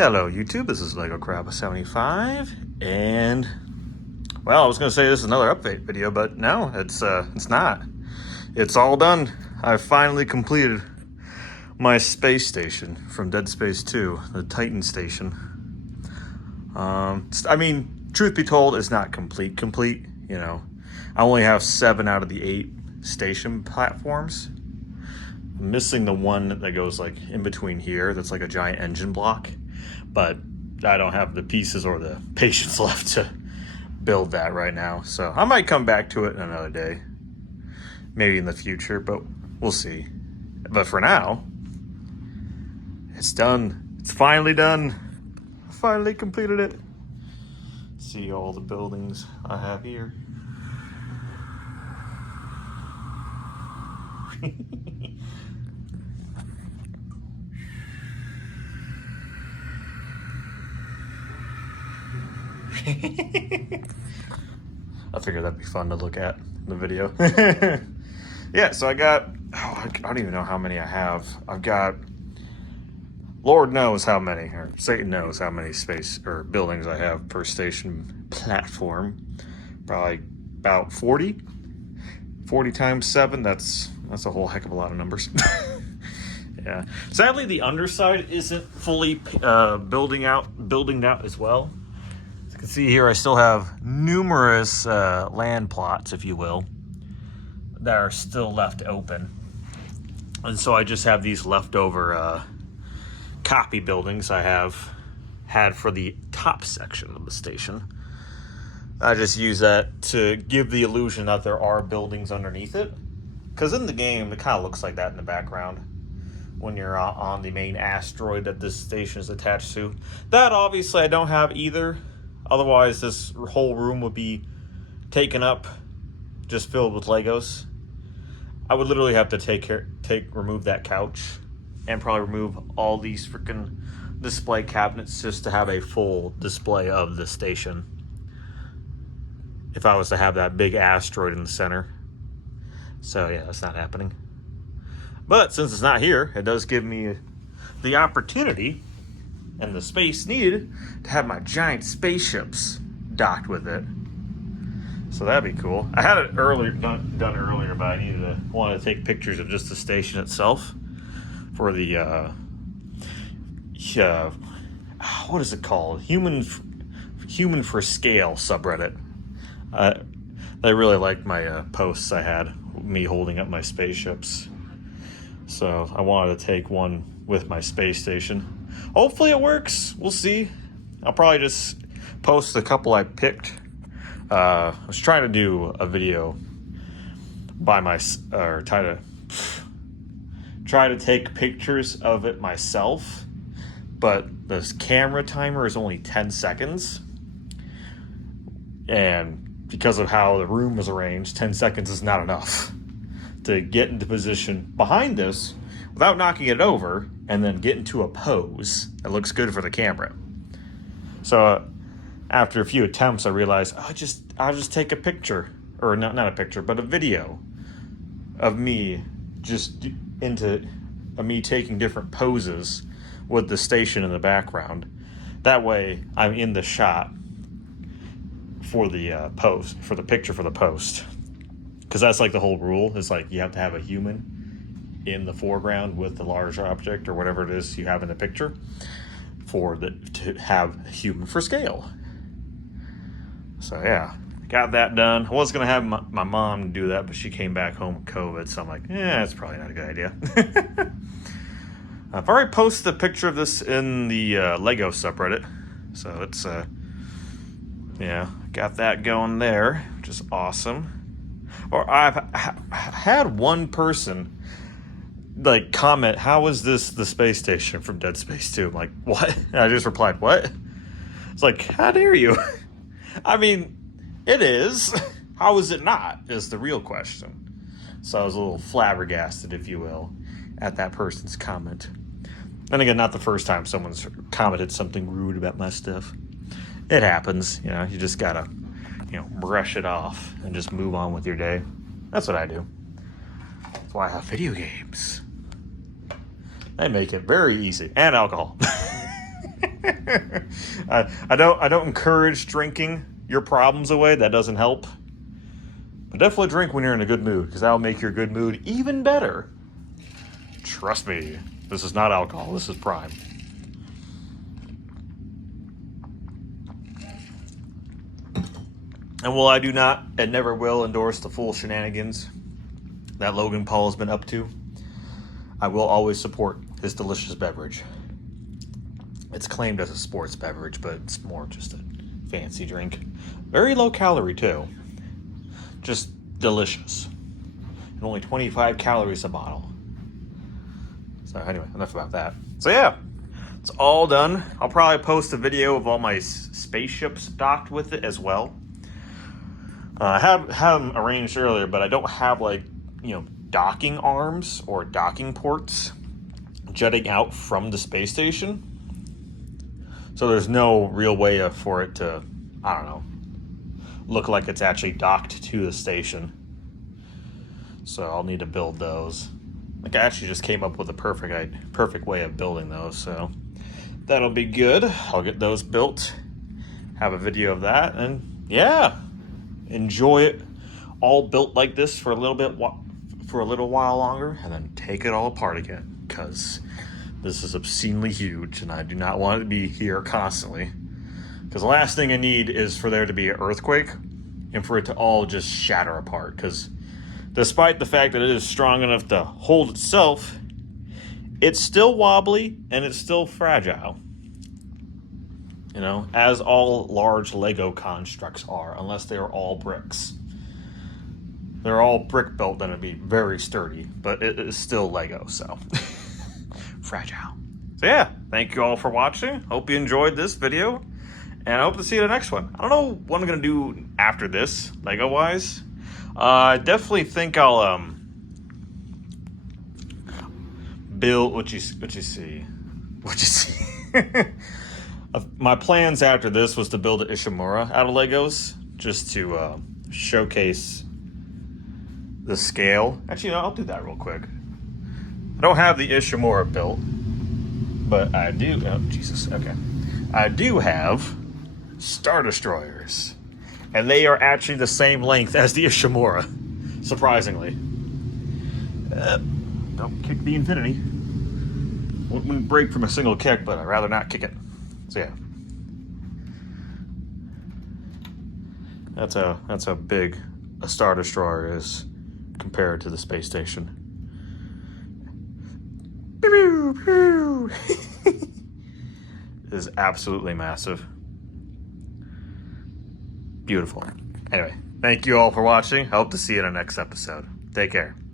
Hello YouTube, this is Lego Crab 75, and well, I was gonna say this is another update video, but no, it's not. It's all done. I finally completed my space station from Dead Space 2, the Titan station. I mean, truth be told, it's not complete, you know. I only have 7 out of the 8 station platforms. I'm missing the one that goes like in between here, that's like a giant engine block. But I don't have the pieces or the patience left to build that right now. So I might come back to it another day. Maybe in the future, but we'll see. But for now, it's done. It's finally done. I finally completed it. See all the buildings I have here. I figured that'd be fun to look at in the video. Yeah, so I got, I don't even know how many I have. I've got, Lord knows how many, or Satan knows how many space or buildings I have per station platform. Probably about 40. 40 times 7, that's a whole heck of a lot of numbers. Yeah. Sadly, the underside isn't fully building out as well. As you can see here, I still have numerous land plots, if you will, that are still left open. And so I just have these leftover copy buildings I have had for the top section of the station. I just use that to give the illusion that there are buildings underneath it. Because in the game, it kind of looks like that in the background when you're on the main asteroid that this station is attached to. That obviously I don't have either. Otherwise, this whole room would be taken up, just filled with Legos. I would literally have to remove that couch and probably remove all these freaking display cabinets just to have a full display of the station. If I was to have that big asteroid in the center. So yeah, that's not happening. But since it's not here, it does give me the opportunity and the space needed to have my giant spaceships docked with it. So that'd be cool. I had it done earlier, but I wanted to take pictures of just the station itself for the what is it called? Human for Scale subreddit. They really liked my posts I had, me holding up my spaceships. So I wanted to take one with my space station. Hopefully it works. We'll see. I'll probably just post a couple I picked. I was trying to do a video try to take pictures of it myself, but this camera timer is only 10 seconds. And because of how the room is arranged, 10 seconds is not enough to get into position behind this without knocking it over and then get into a pose that looks good for the camera. So after a few attempts, I realized I'll just take a picture, or not a picture, but a video of me me taking different poses with the station in the background. That way I'm in the shot for the picture for the post. Because that's like the whole rule. It's like you have to have a human in the foreground with the large object or whatever it is you have in the picture to have human for scale. So yeah, got that done. I was going to have my mom do that, but she came back home with COVID. So I'm like, that's probably not a good idea. I've already posted a picture of this in the Lego subreddit. So it's, yeah, got that going there, which is awesome. Or I've had one person like comment, "How is this the space station from Dead Space 2?" I'm like, what? And I just replied, what? It's like, how dare you? I mean, it is. How is it not, is the real question. So I was a little flabbergasted, if you will, at that person's comment. And again, not the first time someone's commented something rude about my stuff. It happens, you just gotta brush it off and just move on with your day. That's what I do. That's why I have video games. They make it very easy. And alcohol. I don't encourage drinking your problems away. That doesn't help. But definitely drink when you're in a good mood, because that'll make your good mood even better. Trust me, this is not alcohol. This is Prime. And while I do not and never will endorse the full shenanigans that Logan Paul has been up to, I will always support his delicious beverage. It's claimed as a sports beverage, but it's more just a fancy drink. Very low calorie, too. Just delicious. And only 25 calories a bottle. So anyway, enough about that. So yeah, it's all done. I'll probably post a video of all my spaceships docked with it as well. I had them arranged earlier, but I don't have, like, you know, docking arms or docking ports jutting out from the space station. So there's no real way for it to, I don't know, look like it's actually docked to the station. So I'll need to build those. Like, I actually just came up with a perfect way of building those, so that'll be good. I'll get those built, have a video of that, and yeah, enjoy it all built like this for a little while longer, and then take it all apart again, because this is obscenely huge, and I do not want it to be here constantly. Because the last thing I need is for there to be an earthquake, and for it to all just shatter apart, because despite the fact that it is strong enough to hold itself, it's still wobbly, and it's still fragile. You know, as all large Lego constructs are, unless they are all bricks. They're all brick built, then it'd be very sturdy, but it is still Lego, so fragile. So yeah, thank you all for watching. Hope you enjoyed this video, and I hope to see you in the next one. I don't know what I'm gonna do after this, Lego wise. I definitely think I'll build what you see. My plans after this was to build an Ishimura out of Legos, just to showcase the scale. Actually, no, I'll do that real quick. I don't have the Ishimura built, but I do. Oh, Jesus. Okay. I do have Star Destroyers, and they are actually the same length as the Ishimura, surprisingly. Don't kick the Infinity. Wouldn't break from a single kick, but I'd rather not kick it. So yeah, that's how big a Star Destroyer is compared to the space station. It is absolutely massive. Beautiful. Anyway, thank you all for watching. I hope to see you in the next episode. Take care.